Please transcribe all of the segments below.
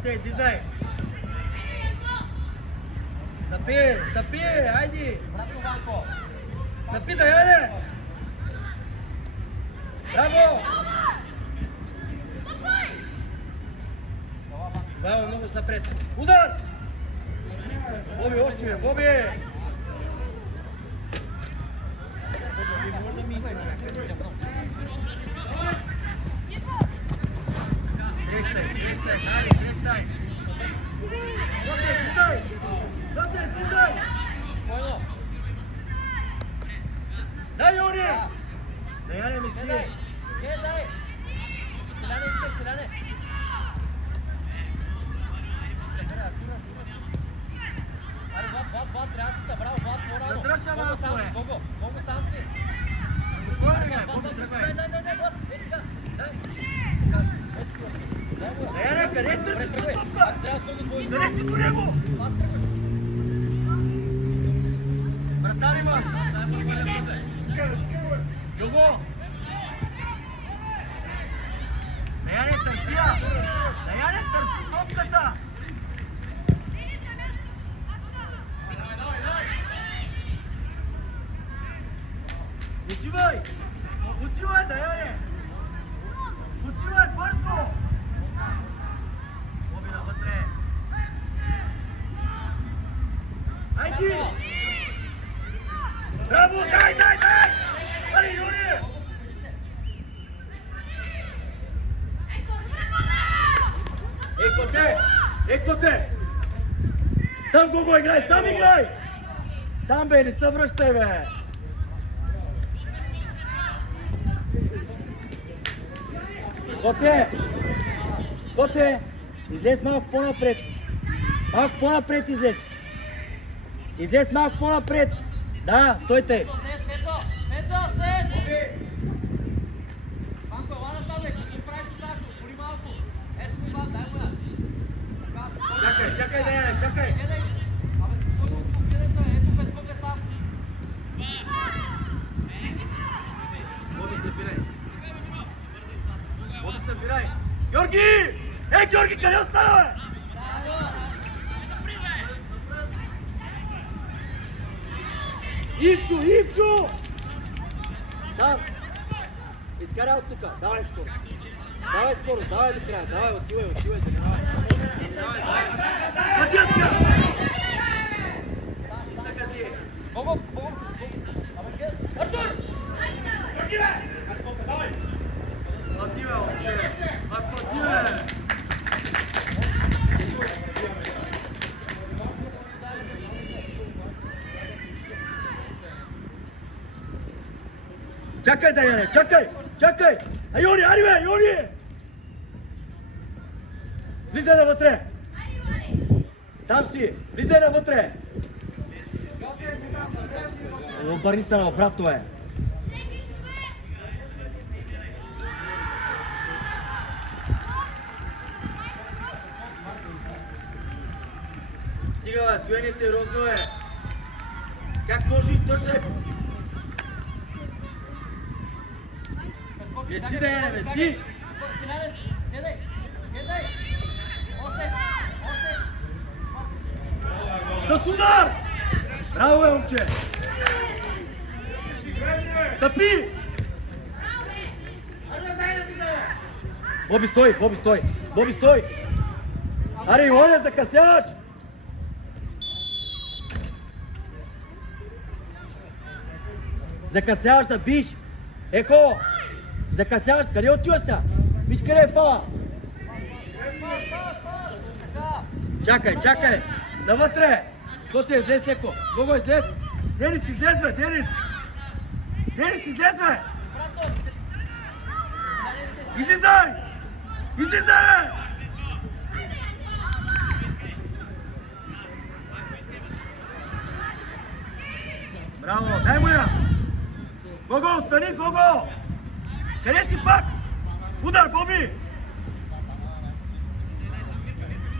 Goce, izlizaj! Stapi, ajdi! Stapi, Dajane! Bravo! Bravo, много с напред. Удар! Боби, още Боби! Крещай, хайде, крещай! Готе, слизай! Готе, слизай! Дай, Йони! Даяне, ми стига! Дай! Стиляне искаш, стиляне! Аре, Влад, трябва да си събрал, Влад, по-рано! Задръжа малко, бе! Бого сам си! Дай, Влад, сега! Дай! Даяне, къде търсиш по топка? Къде си по него? Вратар имаш! Юго! Даяне, търси я! Даяне, търси топката! Отивай! Отивай, Даяне! Отивай, бързо! Боби навътре! Айди! Браво! Дай! Ай, Юни! Екоте! Сам го играй, сам играй! Сам бе, не се връщай, бе! Коце! Излез малко по-напред! Малко по-напред излез! Излез малко по-напред! Да, стойте! Светло! Банко, лана са, бе, какво прави Сашо? Пори малко! Ето ми бал, дай му я! Чакай, Даяне, чакай! Абе, спокойно, гледай се, ето Петко бе сам! Боби, събирай! Георги! Георги, къде остана, бе? Ивчо! Сам! Изкарай от тука, давай скоро, давай до края, давай, отивай, заминавай. Давай! Отивай тука! Бого! Артур! Отивай, момче! Отивай! Чакай, Даяне, чакай! А, Йони, ари бе, Йони! Влизай навътре! Сам си, влизай навътре! Обърни се на обратно, бе! Стига, бе, той не е сериозно, бе! Как може и точно е? Вести, Даяне, вести! Гледай! Още! С удар! Браво, бе, момче! Тъпи! Боби, стой! Аре, Ионе, закъсняваш! Закъсняваш да биш! Еко! Закъсняваш, къде отива сега? Виж къде е фала! Чакай! Навътре! Гоце, излез, Еко! Гого, излез! Денис, излез, бе! Денис, излез, бе! Излизай! Бе! Браво! Дай му я! Гого, остани, Гого! Къде си пак? Удар, Боби!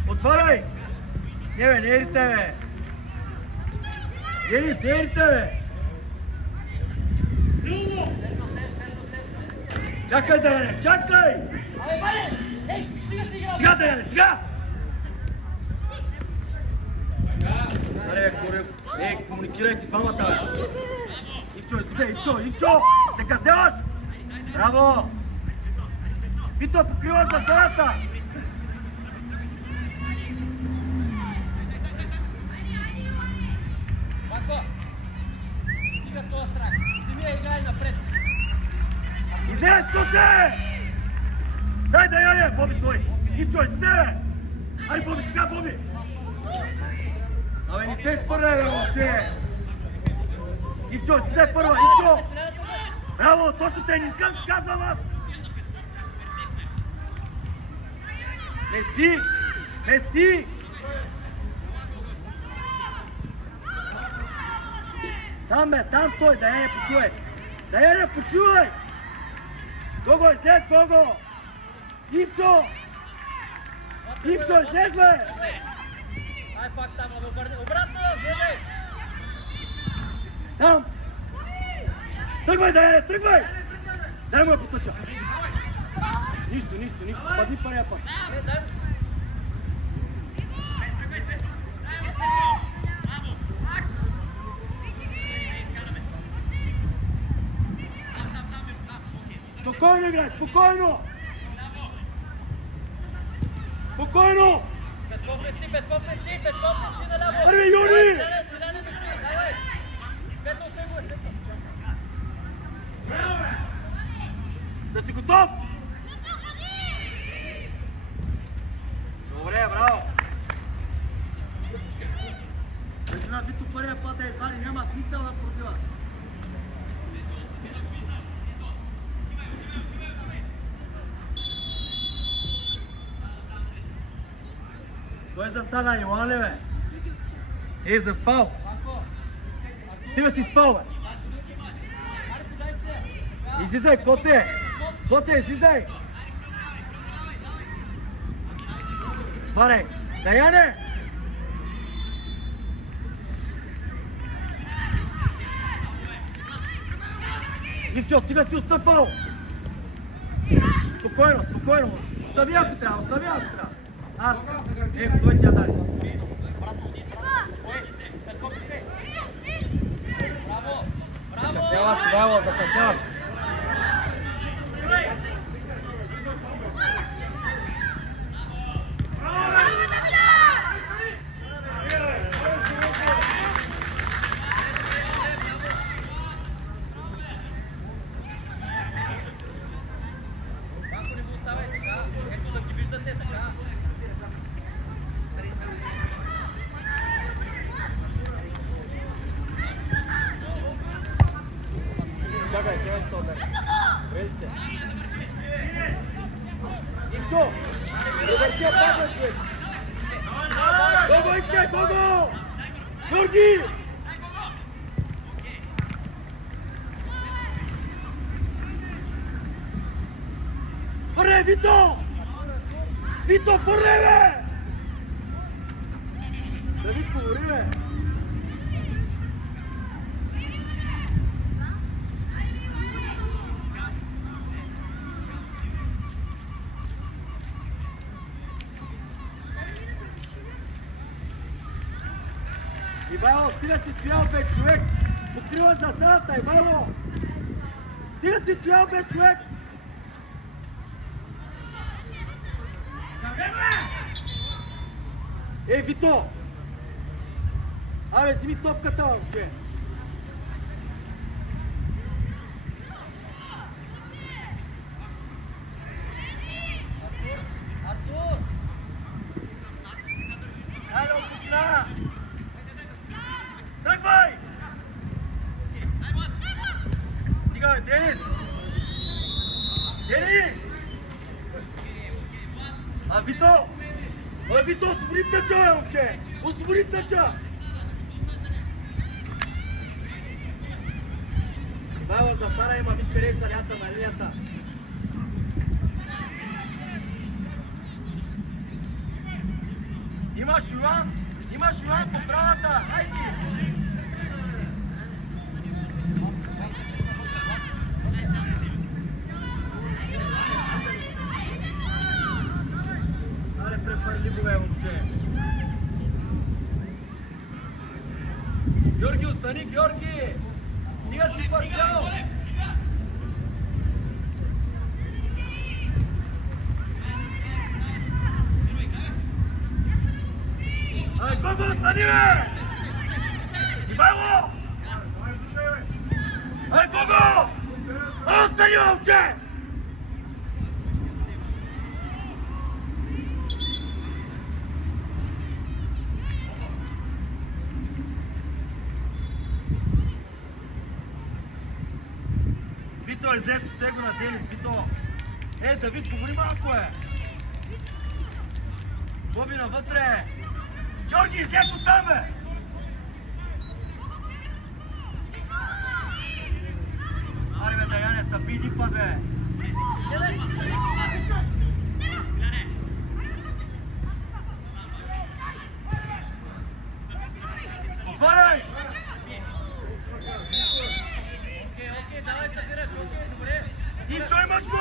Отваряй! Не, бе, не ерите, бе! Денис, не ерите, бе! Чакай, Даяне, чакай! Сега, Даяне, сега! Комуникирайте двамата, бе! Ивчо, излизай, Ивчо! Се късняваш! Браво! Вито, покрива за страната! Ванко! Стига с този страх! Вземи я, играй напред! Излез, Коте! Дай да яде, Боби, стой! Ивчо, излез! Ай, Боби, сега, Боби! Абе, не се изпърля, бе, момче! Ивчо, излез първа, Ивчо! Браво, точно те, не искам, че казвам аз! Мести! Мести! Там, бе, там стой, да я не почувай! Да я не почувай! Гого, излез, Гого! Ивчо! Ивчо, излез, бе! Ай, пак там, абе, обърни! Обратно, гледай! Там! Тръгвай, да я, тръгвай! Дай му я потъча! Нищо, падни пария път! Дай му! Спокойно играй, спокойно! Спокойно! Петков мести наляво! Първи, Юни! Давай! Светло, светло! Да си готов! Добре, браво! Причина Вито първия път да извади, няма смисъл да пробива. Той застана, Йоан ли, бе? Ей, заспал! Ти бе си спал, бе! Излизай, Коце! Коце, излизай! Тваре! Даяне! Ивчо, стига си отстъпвал! Спокойно! Остави ако трябва! Той тя даде! Браво! Закъсняваш! Чакай, чакай, стой. Врезите. Ивчо! Ревъртия пада, човек! Гого, искай, Гого! Георги! Фърне, Вито! Вито, фърне, бе! Давид, говори, бе! Ивайло, ти да си стоял бе, човек! Покрива за страната, Ивайло! Ти да си стоял бе, човек! Ей, Вито! Абе, вземи топката, въобще! Артур! Ало, почина! Тръгвай! Стига, бе, Денис! Денис! Вито! Вито, освободи тъча, бе, въобще! Освободи тъча! Ивайло, застана има, виж къде е сарята на линията. Имаш Йоан по правата, хайди! Аре, префърли го, бе, момче! Георги, остани, Георги! Стига си парчал! Ай, Гого, остани, бе! Ивайло! Ай, Гого! Остани, момче! Вито, излез от него на Денис, Вито! Давид, говори малко, Боби навътре! Георги, излез от там, бе! Аре, бе, Даяне, стъпи един път, бе! Отваряй! Окей, давай събираш, окей, добре. Ивчо, имаш го!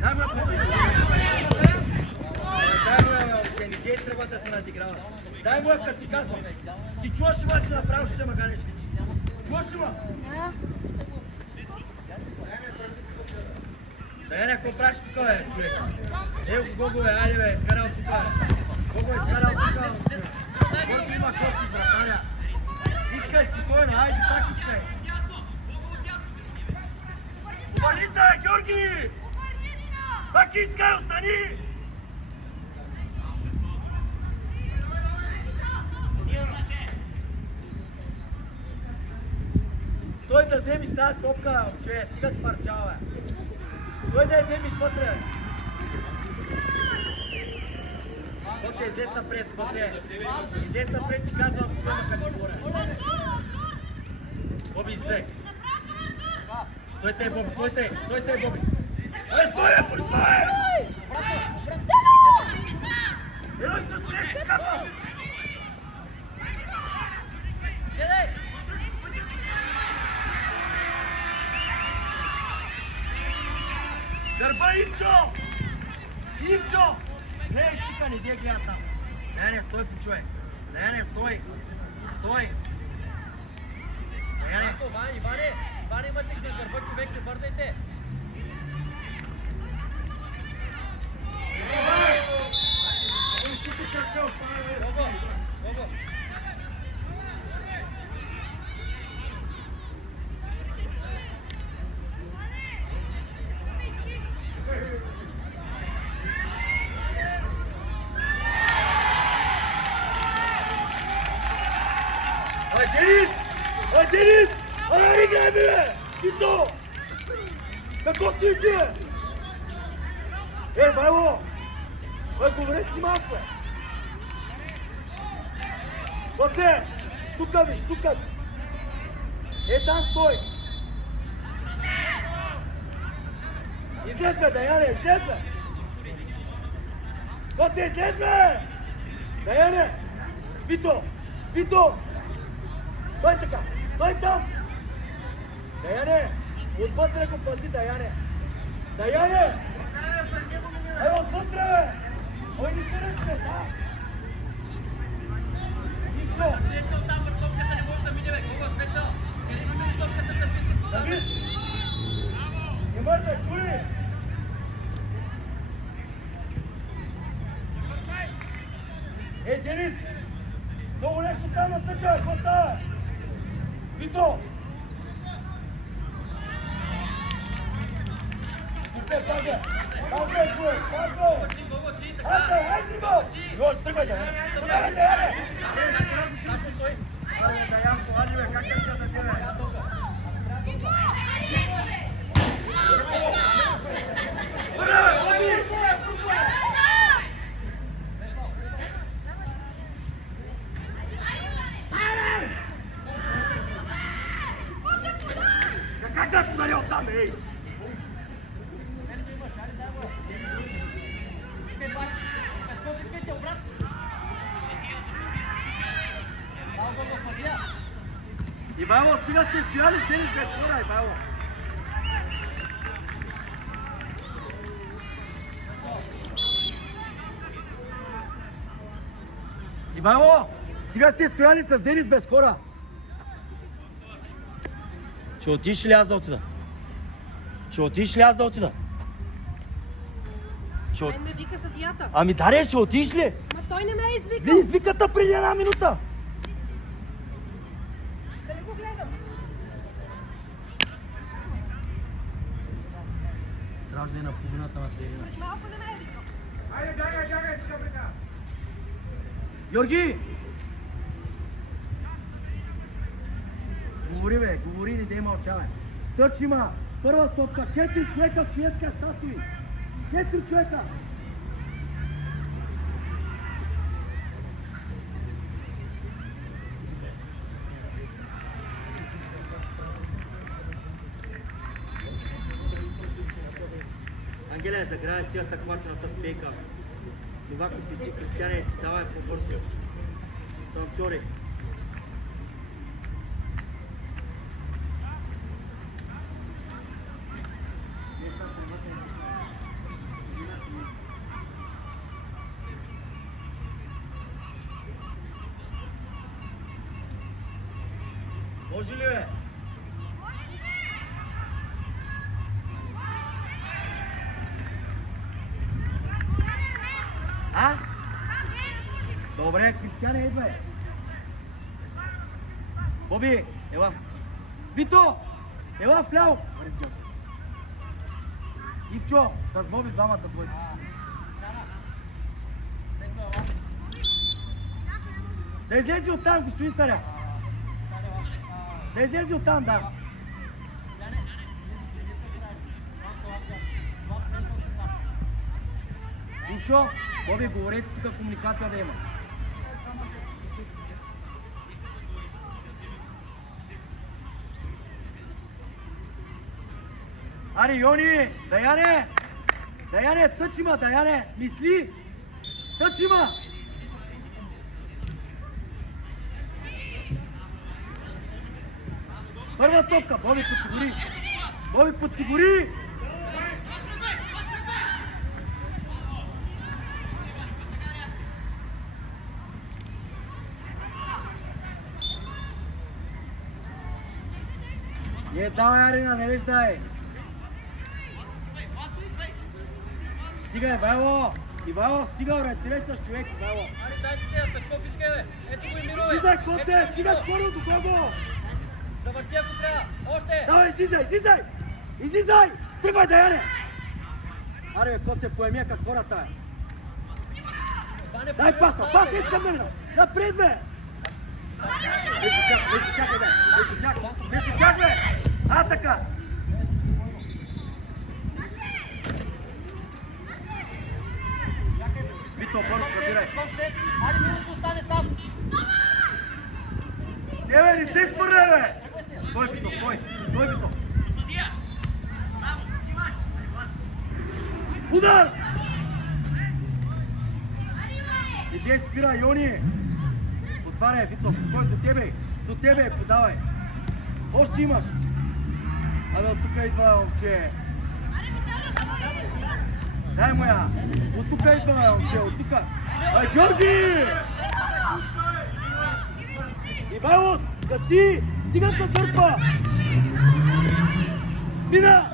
Дай му не дей тръгва да се надиграваш. Дай му като ти казвам. Ти чуваш ли ма, че направо ще ма ганеш? Чуваш ли ма? Даяне, какво правиш тук, бе, човек? Ево Гого, бе, айде, бе, изкарал тук, бе. Гого, изкарал тук, бе. Който имаш още вратаря. Искай спокойно, айде, пак искай. Обърни се, бе, Георги! Пак искай, остани! Той да вземиш тази топка, че стига си парчал, бе. Той да я вземиш вътре. Коце, излез напред, Коце. Излез напред, ти казвам, чуема категория. Боби, излез. Той те е, Боби, той те е, Боби. Той е, порисвай! Едно и също нещо ти казвам. Дърба, Ивчо! Ивчо! Гледай, чика, не дей гледа там. Даяне, стой, почуе. Даяне, стой. Стой. Даяне. Иване, имате на гърба човек, не бързайте. Гого. Ай, Денис! Ай, играй, бе! Вито! Какво стоите? Вайло! Говорете си малко, бе! Коце! Тука, виж, тука! Там стой! Излез, бе, Даяне, излез, бе! Коце, излез, бе! Даяне! Вито! Стой така! Стой там! Даяне! Отвътре го пази, Даяне! Даяне! Ай, отвътре, бе! Ой, не се ръчне, да! Ивчо! Свеча оттам върху топката не може да мине, бе! Гого, Свеча! Къде ще мине топката да свеча? Давид! Не мърдай, чули! Денис! Много лесно там на Свеча, какво става? Вито! Пусте, паде! Паде, човек! Паде! Гого, ти, така! Хайде, го! Йо, тръгвай, да! Тръгвай, да, яде! Кашо, той! Айде, да, Янко, айде, бе, как ще да тебе? Браво, Боби! Как да подаря оттам, ей? Искайте обратно! Дал го в пазия! Ивайло, стига сте стояли с Денис без хора, Ивайло! Ивайло, стига сте стояли с Денис без хора. Ще отиш ли аз да отида? Ще отиш ли аз да отида? Мен ме вика съдията. Ами Дария, ще отиш ли? Ма той не ме е извикал. Ви извиката преди една минута. Да не го гледам. Трябваше да е на половината на тренира. Пред малко не ме е викал. Айде, бягай, сега. Георги! Говори, бе, говори, не дей мълчавай. Тъч има първа топка, 4 човека в шведска статуи. 4 човека. Ангеле, загравай с тия съквачената спейка. Новаков и ти, Кристияне, ти давай по-бързо. Танцори. Може ли, бе? А? Добре, Кристияне, идвай. Боби, ела. Вито, ела вляво. Ивчо, с Боби двамата твоите. Да излези оттам, господин Саря. Да излези оттам, да. Ивчо, Боби, говорете тук комуникация да има. Аре, Йони! Даяне! Даяне, тъч има, Даяне! Мисли! Тъч има! Първа топка! Боби, подсигури! Боби, подсигури! Не, давай, Арина, не виждай! Стига, Ивайло! Ивайло, стига, бре, тирай с човек, Ивайло! Аре, дайте сега, какво искай, бе? Ето го и Мирове! Излизай, Коце! Стига скоро до кого! Завърти, ако трябва! Още! Давай, излизай, излизай! Излизай! Тръгвай, Даяне! Аре, бе, Коце, поемия като хората! Дай паса, паса, искам да мина! Напред, бе! Виж чакай, бе! Виж чак, бе! А, така! Вито, бързо, събирай! Аре, Миро ще остане сам! Не, бе, не се изпърля, бе! Стой, Вито, стой! Стой, Вито! Удар! Иде, спира, Йони! Отваряй, Вито, стой до тебе! До тебе, подавай! Още имаш! Абе, от тук идва, момче! Дай му я! От тук идва, момче, от тук! Ай, Георги! Ивайло, гаси! Стига се дърпа! Мина!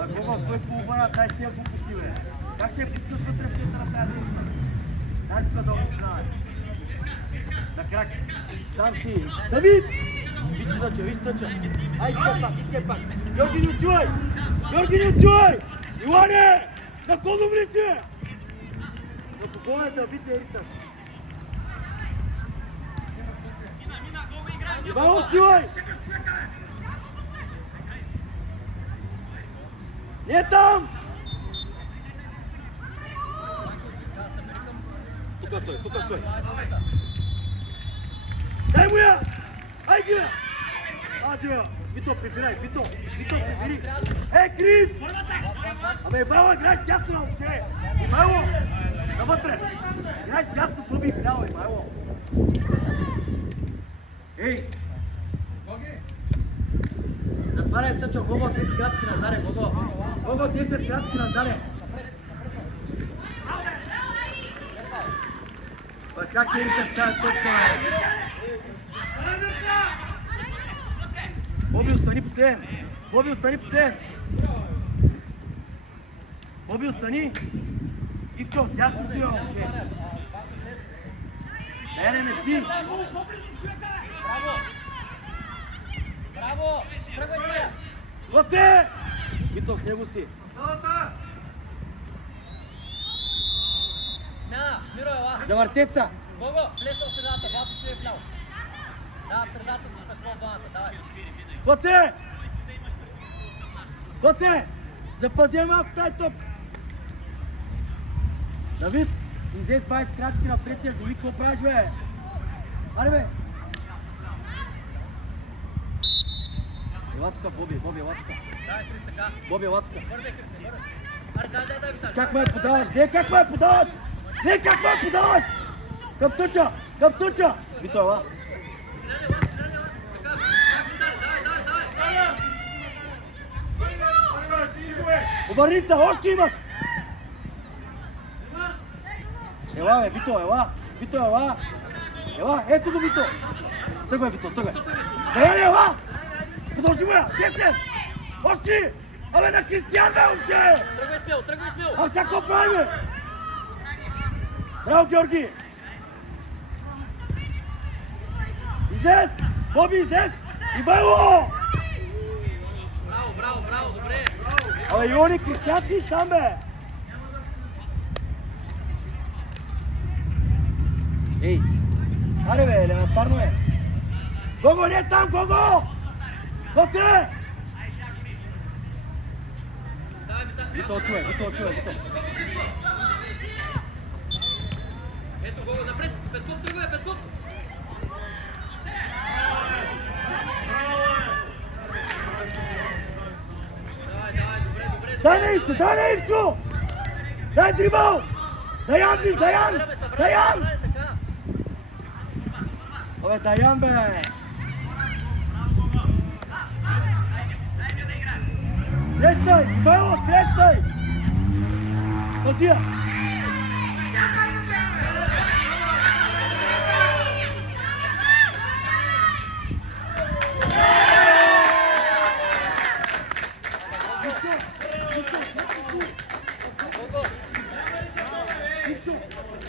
Ай, Бога, той е по-обана, дай с тия глупости, бе! Как се е пускаш вътре в центъра в тази действа? Дай тук да обяснявай. На крак. Там си. Давид! Виж тъча. Ай, искай пак. Георги, не отивай! Илане! На кого добри си? На кого е Давид и Ериташ? Иван, отивай! Не е там! Тук стой! Дай му я! Айде, бе! Айде, бе! Вито, прибирай! Вито, прибери! Крис! Абе, Ивайло, играеш тясно, момче! Ивайло! Навътре! Играеш тясно, Боби, вляво, Ивайло! Ей! Затваряй тъча, Гого, 10 крачки назаде, Гого! Гого, 10 крачки назаде! Па как я викаш тази точка, бе? Боби, остани последен! Боби, остани последен! Боби, остани! Ивчо, тясно си, момче! Не мести! Браво! Браво! Тръгвай се! Лъце! Вито, с него си! Смяна! Миро, ела! Завъртеца! Гого, влезна в средата, бати си е вляво. Да, в средата с петло в двамата, давай. Лъце! Лъце! Запази малко тази топ! Давид, излез 20 крачки напред, я земи, какво правиш, бе? Аре, бе! Ела тука, Боби, ела тука. Давай, Крис, така. Боби, ела тука. Бързай, Крис, бързай. Аре, дай, Виталий. Как ме подаваш? Как ме подаваш? Как ме подаваш? Към тъча! Вито, ела. Така, давай. Обърни се, още имаш! Ела, бе, Вито, ела! Ела, ето го, Вито! Тръгвай, Вито, тръгвай! Даяне, ела! Продължи му я! Десен! Още! Абе, на Кристиян, бе, момче! Тръгвай смело! А сега какво прави, бе? Браво, Георги! Излез! Боби, излез! Ивайло! Браво, добре! Абе, Йони, Кристиян си сам, бе! Ей! Аре, бе, елементарно е! Гого, не е там, Гого! Гоце! Давай, Виталий. Вито, отчувай. Ето го напред, Петков, тръгвай, Петков! Добре. Дай на Ивчо! Дай дрибъл! Даян! Абе, Даян, бе! Срещай! Ивайло, срещай! Пътия!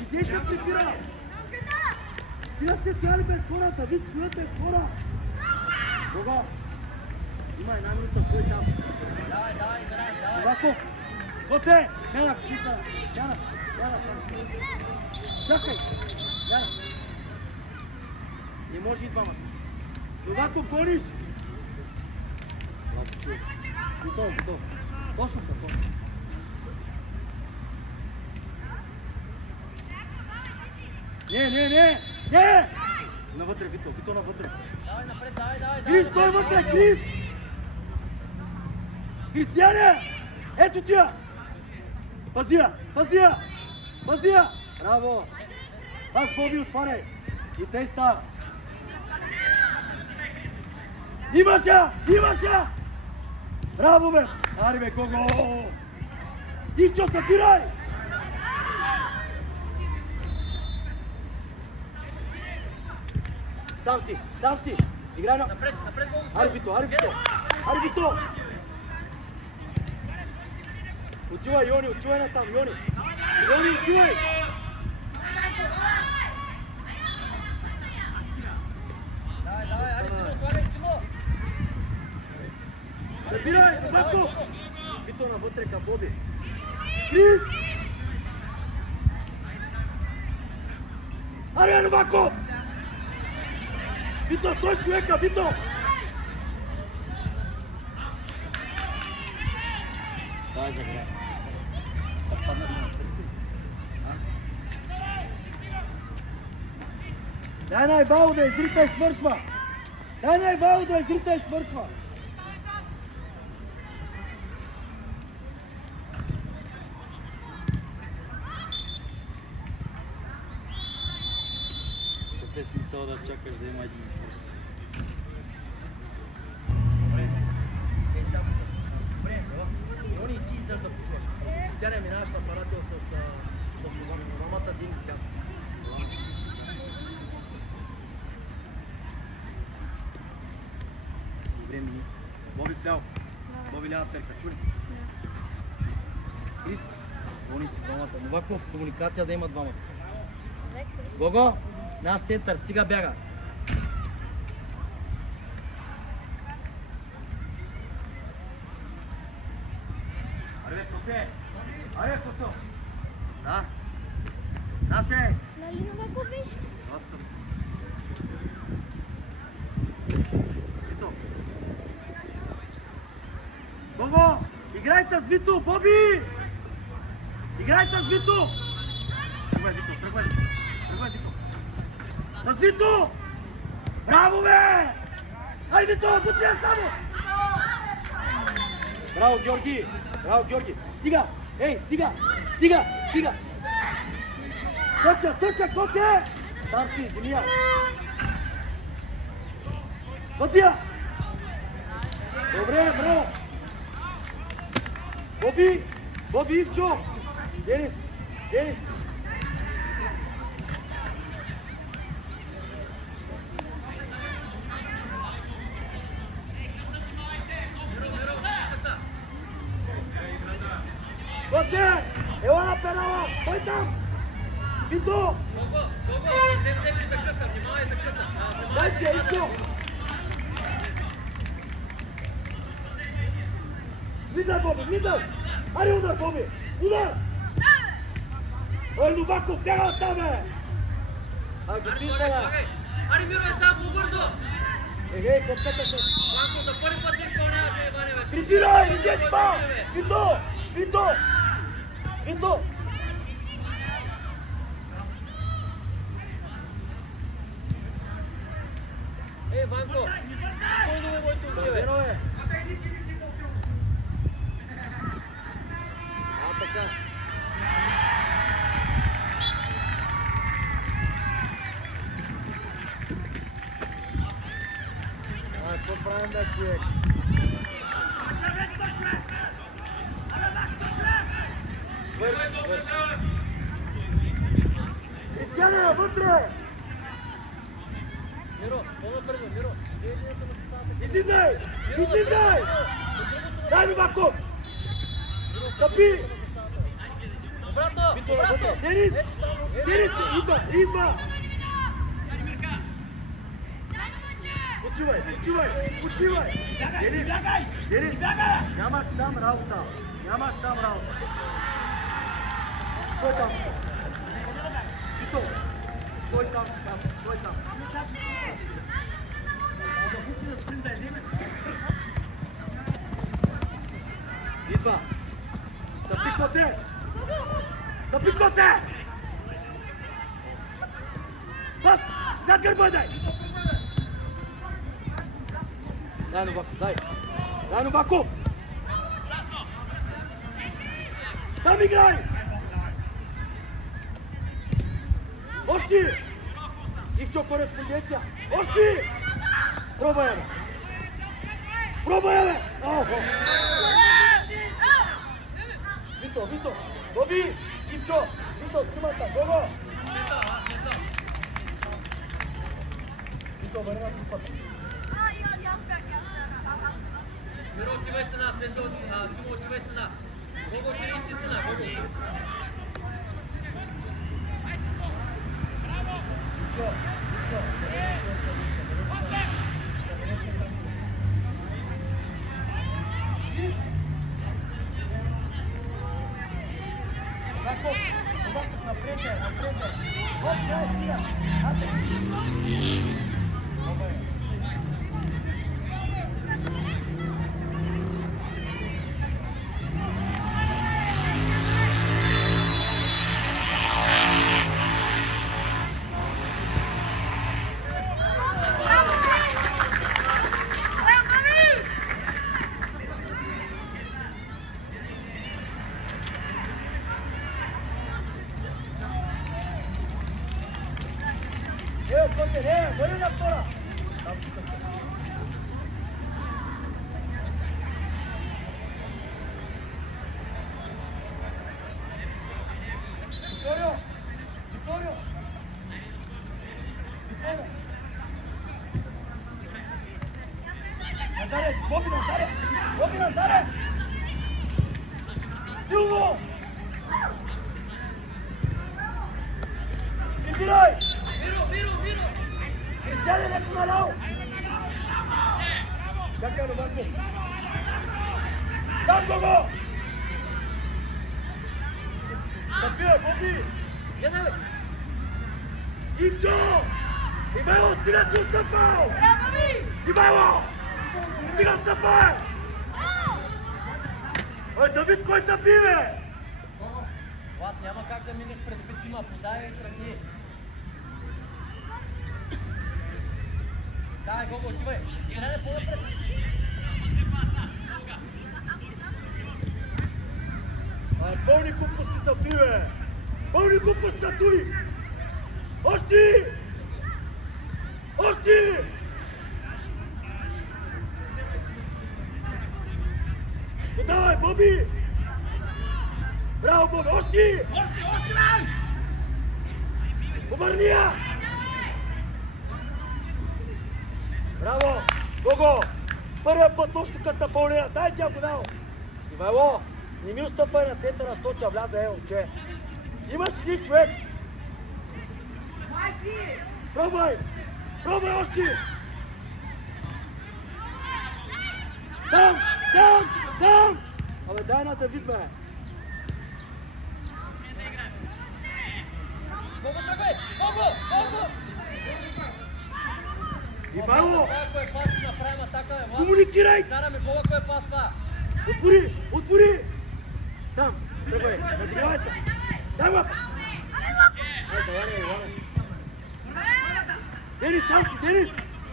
Идей се притира! Тия сте цяли без хората, виж, стояте с хора! Бога! Има една минута, стой там! Давай, играй. Вако! Коце! Яна, чакай! Яна! Не може и двамата! Новако, гониш! Готово. Точно съм, точно. Не! Навътре, Вито навътре. Давай напред, давай. Крис, той вътре, Крис! Кристияне! Ето тия! Пази я! Браво! Аз, Боби, отваряй! И тъй става! Имаш я! Браво, бе! Ари, бе, Гого! Ивчо, събирай! Сам си! Играй на... Напред, Богу! Ари, Вито! Отчувай, Йони, натам, Йони, отчувай! Давай, ари, Симо! Събирай, Вако! Вито навътре към Боби. Крис! Аре, Новаков! Вито, стой с човека, Вито! Давай, загря. Дай на Ивайло да изрита и свършва! Какъв е смисъл да чакаш да има един просто? Добре, Йони, ти излез да почваш. Кристияне, минаваш на парател с нормалната дин с тях. Добре, мини. Боби вляво. Боби лява перка. Чули? Крис. Гоните двамата. Новаков, комуникация да има двамата. Гого, наш център, стига бяга. Арбе, Коце! Арбе, Коцо! Да? Наше! Нали Новаков беше? Вито! Гого! Играй с Вито, Боби! Играй с Вито! Тръгвай, Вито, тръгвай! Тръгвай, Вито! С Вито! Браво, бе! Ай, Вито, бутия само! Браво, Георги! Браво, Георги! Стига! Ей, стига! Стига! Стига! Точка, точка, Коте! Там си, земя! Пътя! Добре, браво! Боби! Боби, Ивчо! Денис! Денис! Коте! Ела на пенала! Той там! Вито! Гого, не слепи за къса, внимавай за къса. Дай си, Ивчо! Влизай, Боби, влизай! Ари удар, Боби! Удар! Ой, Новаков, бяга от там, бе! Ай, какви сега? Ари, Мирове, сам по-бързо! Ей, копката се! Ванко, за първи път не изпълняваш, Иване, бе! Прибирай, иди спа! Вито! Вито! Вито! Ей, Ванко! Кой да му тук, бе? Верно е! А, така! Ай, какво правим, бе, човек? Свърши, свърши! Кристияне, вътре! Миро, по-напред, Миро! Излизай! Излизай! Дай ми Маков! Стъпи! Обратно! Вито навътре! Денис! Денис! Идва! Идва! Почивай! Почивай! Почивай! Денис! Денис! Нямаш там работа! Нямаш там работа! Стой там! Вито! Стой там! Стой там! Идва! Стъпи, Коте! Стъпи, Коте! Бас! Зад гърба дай! Дай, Новаков, дай! Дай, Новаков! Там играй! Още! Ивчо, кореспонденция! Още! Пробай, бе! Пробай, бе! Вито, Вито! Боби! Ивчо! Вито, тримата! Гого! Вито, върна пипата! Миро, отивай стена, Светло, Симо, отивай стена. Гого, отири изчи стена, Гого. Вито! Новаков! Новаков, напред е, напред е! Вот, дай, стига! Ате! Добре! Коте, върви на втора! Викторио! Викторио! Назаре! Боби, Назаре! Боби, Назаре! Силно! Прибирай! Миро! Кристияне, леко наляво! Как е, Новаков? Там го! Забия, Боби! Гледай, бе! Ивчо! Ивайло, стига си отстъпал! Браво ми! Ивайло! Стига отстъпай! Давид, кой да би, бе? Влад, няма как да минеш през петима, подай и тръгни. Давай, Гого, отивай! Стреляй по-напред! Пълни глупости са той, бе! Пълни глупости са той! Още! Още! Подавай, Боби! Браво, Боби! Още! Още, бе! Обърни я! Браво! Гого! Първия път още като пълнина. Дай тя го дал! Ивайло! Не ми отстъпвай на центъра, сточа вляза, момче. Имаш ли човек? Пробвай! Пробвай още! Сам! Абе, дай на Давид, бе! Гого, тръгвай! Гого! Ивайло! Ако е пас, ще направим атака, бе, Влад! Комуникирай! Караме Гого, ако е пас, па! Отвори! Там! Тръгвай! Надигравай се! Дай го! Ай, давай, Ивайло! Денис,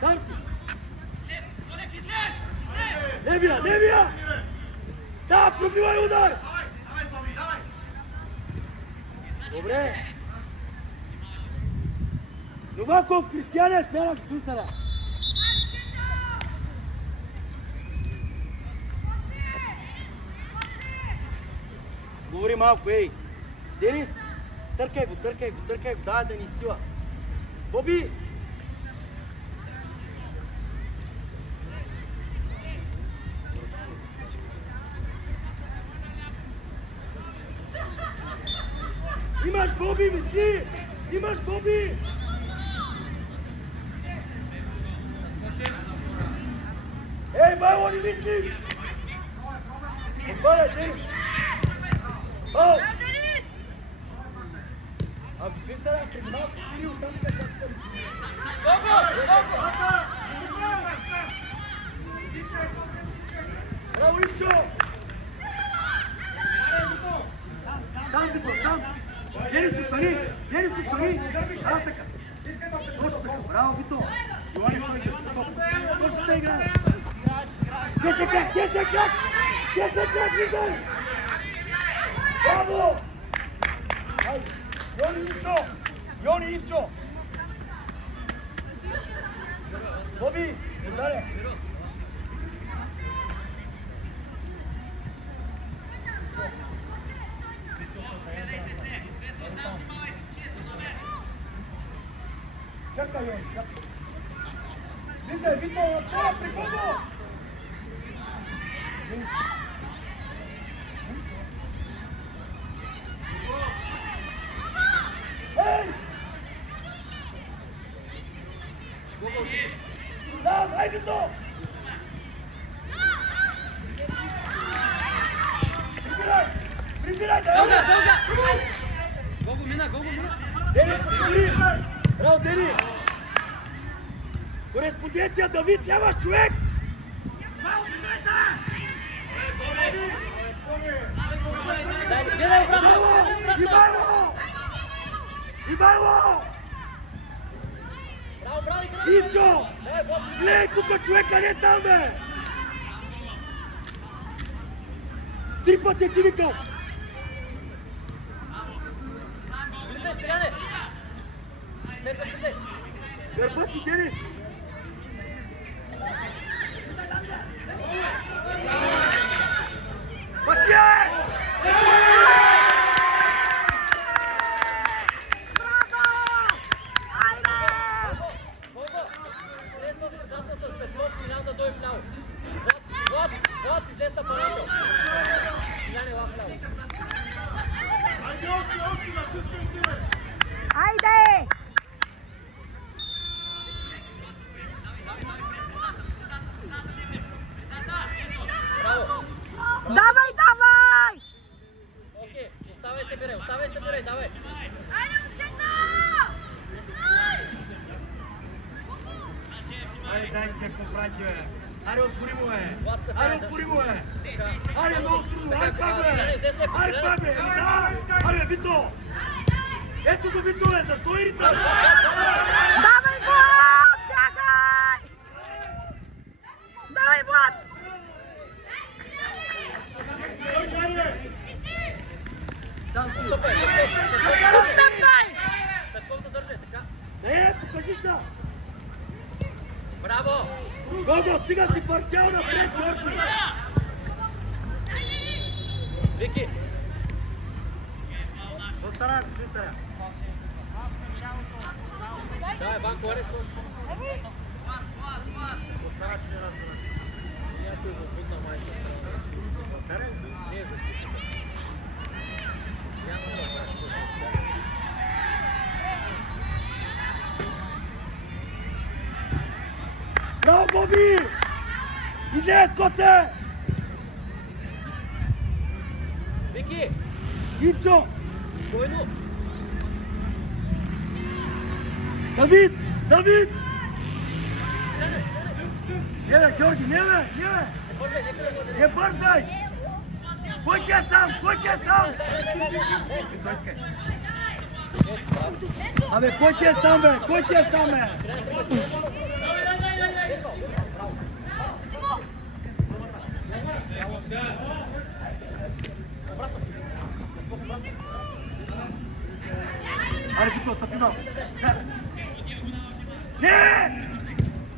сам си! Левия! Да, пробивай удар! Добре! Новаков, Кристияне, смяна в Сусара! Говори малко, ей! Денис, търкай го, давай да ни стила! Боби! Имаш Боби, мисли! Имаш Боби! Ей, Байло, не мислиш! Отваряй, Денис! Ау! Ако си сега преди малко стили оттам така как Браво, Ивчо! Там, Вито, там! Денис, остани! Браво така! Точно така, браво, Вито! Йоани, стой, точно те играе! Десет крак, виждай! Браво! Йони Ивчо! Боби, ударе! Чакай, Йони, чакай! Виждай, Вито, отчава при Бого! Ей! Да, дай Вито! Прибирай! Дълга! Гого мина! Дени, подсигури! Браво, Дени! Кореспонденция, Давид, нямаш човек! Гледай обратно! Ивайло! Браво, Ивчо! Гледай тук човека, не там, бе! 3 пъти ти викам! Влизай, стреляне! Влизай! Гърбати, Денис! Пътя! Гого! Лесно, задно с Петров, Смилян да дойде вляво. Вот, излез на Панечо. Смилян е лав вляво. Айде! Браво! Давай, давай! Окей, оставай се бирай, давай! Айде, дайте се поправите, бе! Аре, отвори му, бе! Владка, Аре, сега да- отвори му, бе! Така. Аре, много трудно! Аре, пак, бе! Смилян, излез леко, Аре, Смилян. пак, бе! Аре, Вито! Ето го, Вито, бе! Защо ирита? Давай, Влад! Бягай! Давай, Влад! Сам си! Стопай! Отстъпвай! Петров се държи, така. Не, покажи се! Браво! Гого, стига си парчал напред, Георги! Вики! Остара, си стара! Давай, Банко, аре сто. Остара, че не разбира. Някой го будна майка. Карай! Не е защитник. Ясно да бъде. Браво, Боби! Излез, коце! Вики! Ивчо! Спокойно! Давид! Давид! Стане! Не, бе, Георги, не, бе! Не, бе! Бързай, нека да бъде. Не бързай! Кой ти е сам? Кой ти е сам? Абе, кой ти е сам, бе? Кой ти е сам, бе? Аре, Вито, стъпи малко. Не!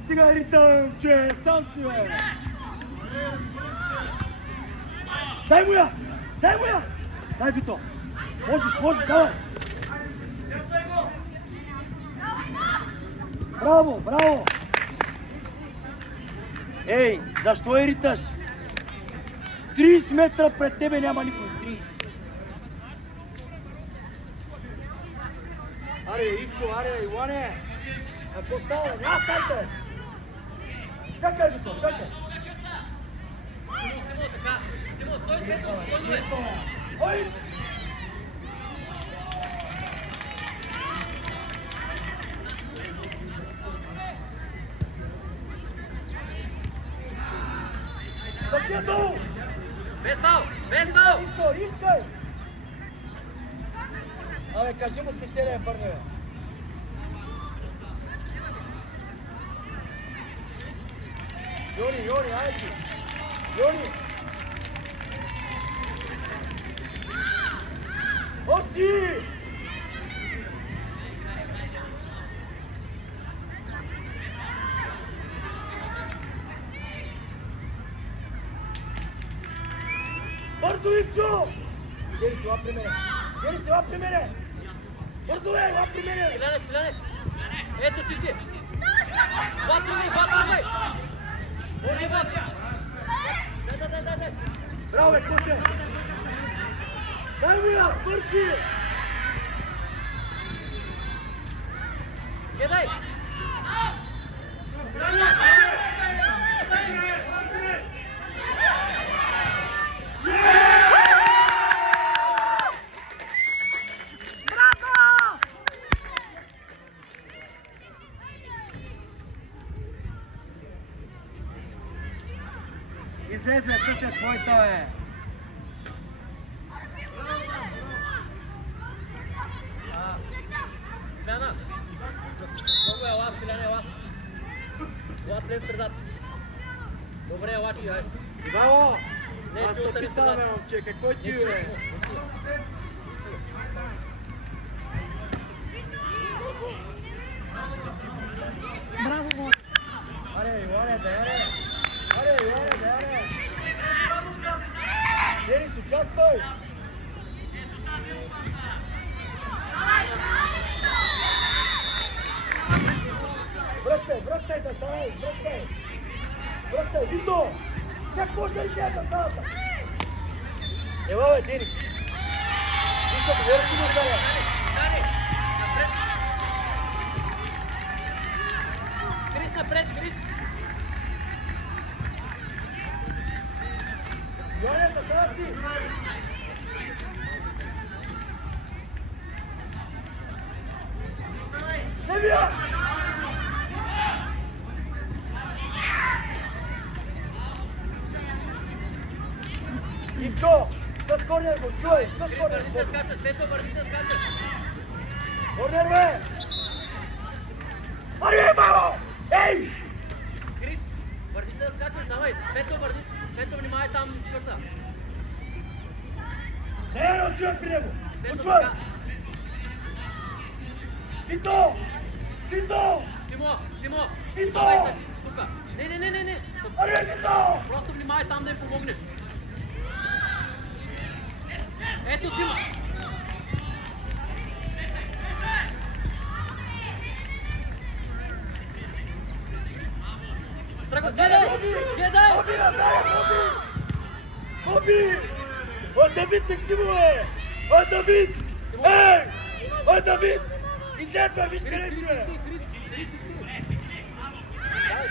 Стига ритъм, че сам си, бе! Дай му я! Дай му я! Дай, Вито! Можеш, давай! Браво, браво! Ей, защо я риташ? 30 метра пред тебе няма никой. 30. Аре, Ивчо, аре, Иване! Ако става, няма стайте! Чакай, Вито, чакай! Симо, така. Симо, стой светло, спокойно бе. Ой! Пакето! Без фал! Без фал! Ивчо, искай! Абе, кажи му си целия върне, бе. Йони, айде! Йони! Ости! Бързо, Ивчо! Гери се, ла при мене! Бързо, бе, ла при мене! Стиляне! Ето ти си! Батвай! Може бат! Дай! Браво, бе, коце! Дай ми я, свърши! Гледай! Излез, бе, тъся твоята, бе! Смяна! Много е лад, Стиляне, лад! Лад не в средата. Добре, лад ти, ай! Ивало! Не, Аз ти те остани питам, средата. бе, момче, какво ти, бе? Браво, Влад! Аре, Иване, аре! Денис, участвай! Връщай, да ставай! Връщай, Вито! Как може да излезе залата? Ева, бе, Денис! Висо, върти го отдава! Дали! Напред! Крис, напред, Крис! Йоне, така си! Девия! Ивчо! С корнер го, чуй! С Крис, корнер върви го! се скача, Светло, върви се скача! Корнер, бе! Върви, мамо! Ей! Крис, върви се да скачаш, давай! Светло, върви! Светло, внимавай там къса! Не, отивай при него! Светло, Отивай! така! Вито! Вито! Симо, Симо! Вито! Давай се, тука! Не! Върви, Вито! Просто внимавай там да им помогнеш! Ето Сима! Тръгва, гледай! Гледай! Боби, назад, Боби! Боби! Ой, Давид, се активува, е! Ой, Давид! Ей! Ой, Давид! Изследва, виж къде си, е! Крис,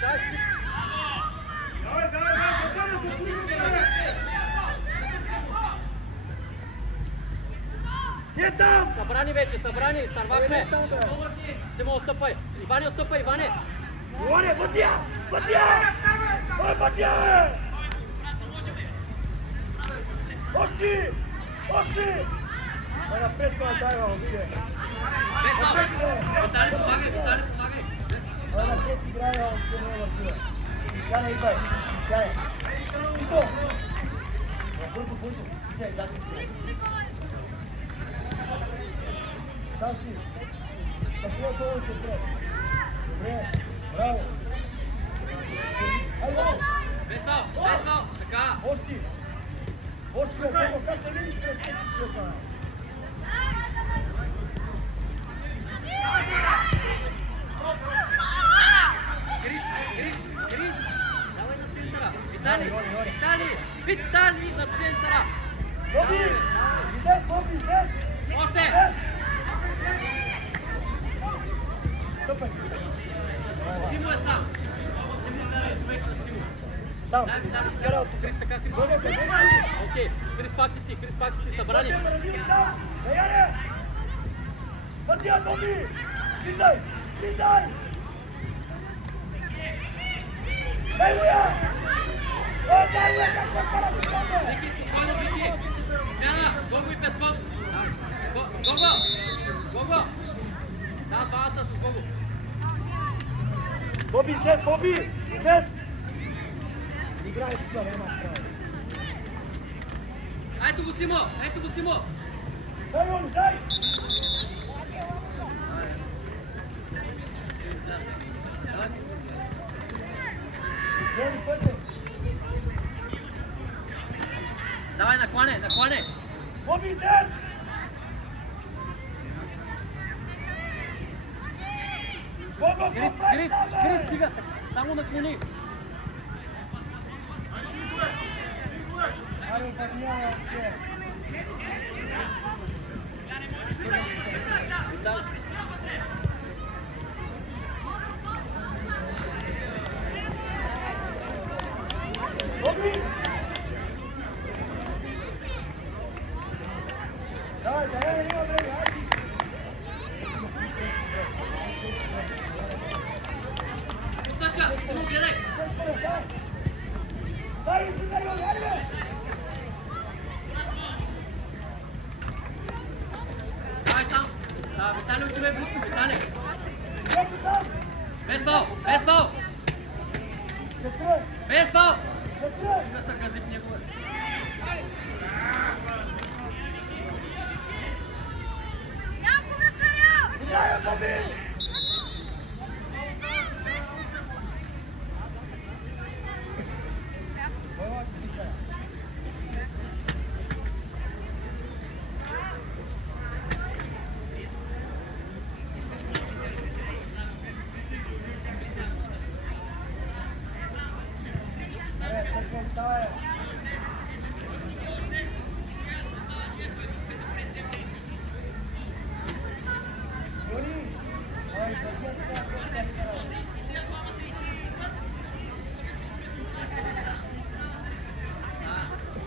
дай, Крис! Не там! Събрани вече, събрани, изтървахме! Не там, бе! Симо, отстъпай! Иване, отстъпай, Иване! Иване, пътя! Пътя! Ой, пътя, бе! Още! Още! Ой, напред, ма, дай, ма, обичай! Витали, помагай! Ой, напред, играй, ма, обичай, не върши, бе! Кристияне, идвай! Кристияне! Ито! Фуйто! Кристияне, дай си! Там си! Такова долу се пред! Добре! Браво! Айде! Весвал, така! Още! Още, бе! Бого, как се видиш пред тези човека? Крис! Давай на центъра! Витали на центъра! Боби! Излез, Боби, излез! Още! Стъпай! Симо е сам! Симо даде човек на Симо! Там! Дай, Витали, Изкара от тук! Крис, така, Крис! Боби, къде си? Окей, Крис пак си ти, събрани! Боби, ради от там! Даяне! Пътя, Боби! Влизай! Дай го я! Ой, дай го я! Как се кара до там, бе? Вики, спокойно, Вики! Смяна! Гого и Петков! Гого! Да, двамата с Гого! Боби, излез, Боби! Излез! Играй тук, няма право. Ето го Симо! Дай, Йони, дай! Йони, пътя! Давай, наклане! Боби, излез! Гого, Крис, стига! Само наклони! Аре, Дамяна, че? Боби! Давай, няма време, айди! Отсача! Симо, гледай! Дай, айди, бе! Давай сам! Да, Витали, отивай близко, Витали! Ето там! Без фал! Без фал! Да се гази в него. Играй, Боби! давай.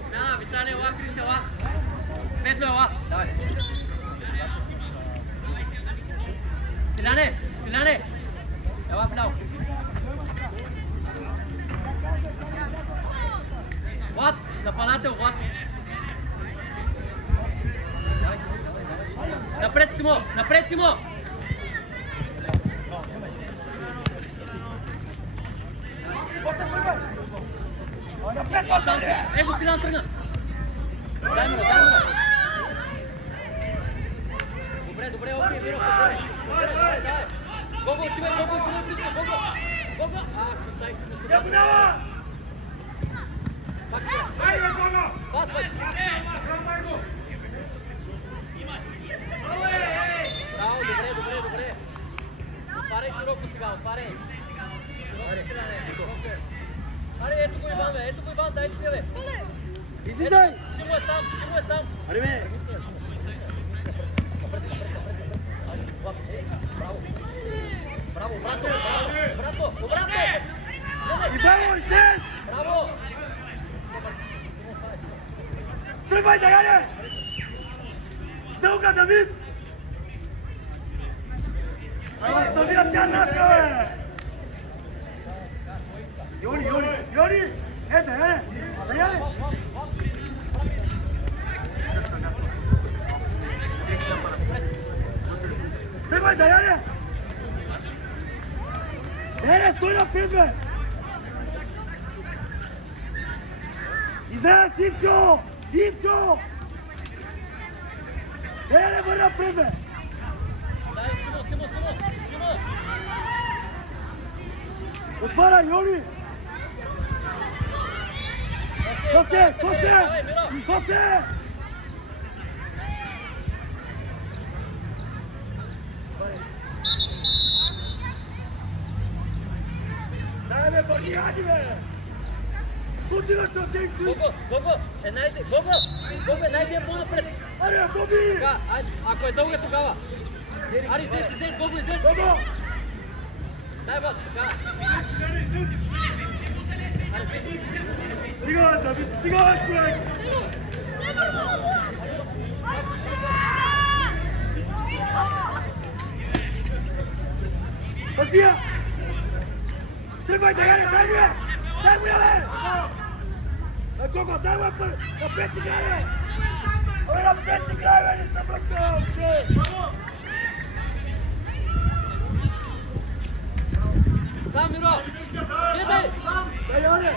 Смяна, Виталий, ела, Крис, ела. Светло, ела. Давай. Стиляне, Стиляне. Ела, вляво. Влад, нападател, Влад. Напред, Симо, напред, Симо. Его Стилян тръгна. Дай му, дай му. Добре, добре, окей, Миро, добре. Гого, отивай, близко, Гого. Гого, остави. Я го няма! Айде, Гого! Пас, пас. Пробвай го! Браво, добре. Отваряй широко сега, отваряй. Аре, ето го Иван, дайте си, бе. Излизай! Симо е сам. Аре, бе! Браво, обратно. Ивайло, излез! Браво. Тръгвай, Даяне! Дълга, Давид! Ставия тя наша, бе! Йони! Даяне! Тръгвай, Даяне! Даяне, стой напред, бе! Излез, Ивчо! Даяне, бъде напред, бе! Дай, Симо. Отваряй, Йони! Коце! Дай, бе, бъди, ади, бе! Отиваш на действие! Гого, найди я по-напред. Аре, Боби! Така, айде, ако е дълга тогава. Аре, излез, Гого, излез. Бого! Дай, бат, така. Стига, Давид, стига, човек! Пазия! Тръгвай, Даяне, дай му я! Гого, дай му я първи! Напред играй, бе! Абе, напред играй, бе, не се връща, че! Сам, Миро! Гледай! Даяне!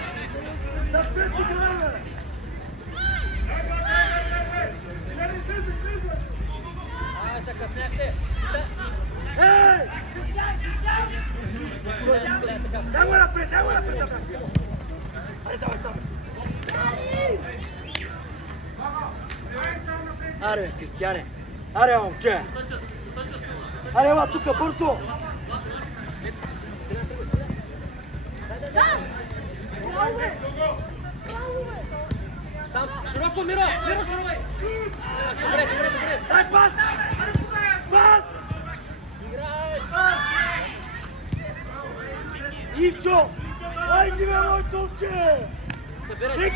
Напред играй, бе! Ай, се късняхте! Ей! Дай му напред! Аре, давай, сам! Аре, Кристияне! Аре, момче! Аре, ела тука, бързо! Сам, широко, Миро! Широко! Добре! Дай пас! Пас! Играй! Ивчо! Айди, бе, моето момче! Събирай!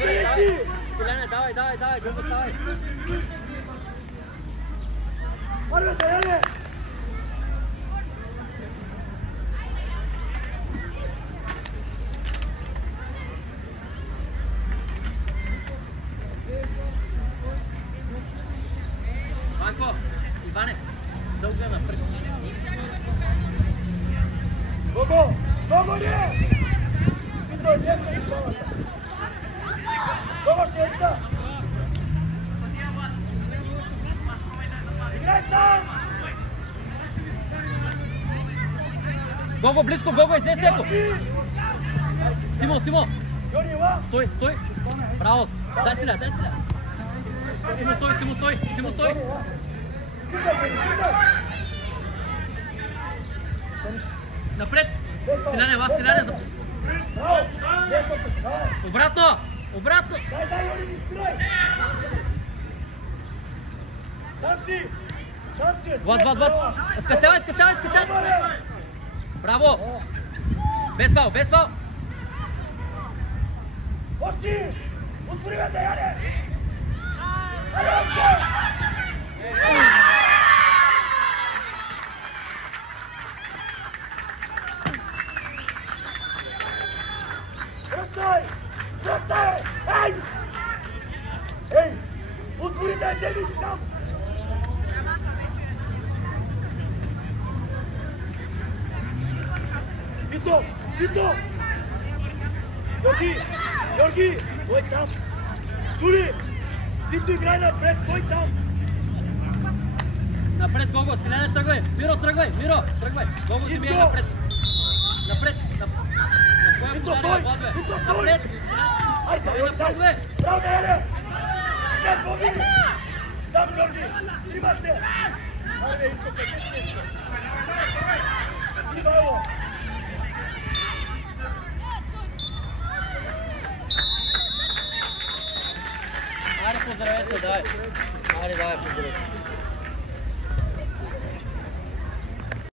Стиляне, Давай! Гого, ставай! Аре, Даяне! Манко! Иване! Дълга напред! Гого! Не! Гого, ще е. Играй сам! Гого, близко, Гого, излез леко! Симо! Йони, ела! Стой! Браво! Дай стиля! Симо, стой! Напред! Стиляне, ела, Стиляне! Обратно! Обратно! Дай, Йори, спирай! Сам си! Вот! Скъсявай! Браво! Без фал! Още! Отвори ме, Яне! Пръстай! Ей! Отвори да се виж там! Вито! Георги! Той там! Чули! Вито играй напред, той там! Напред, Гого! Селяне, тръгвай! Миро, тръгвай! Гого си бие напред! Вито, стой! Напред! Айде, Тръгвай! Браво, Яне! След Боби! Там, Георги! Тримате! Айде, Иско, кажи нещо!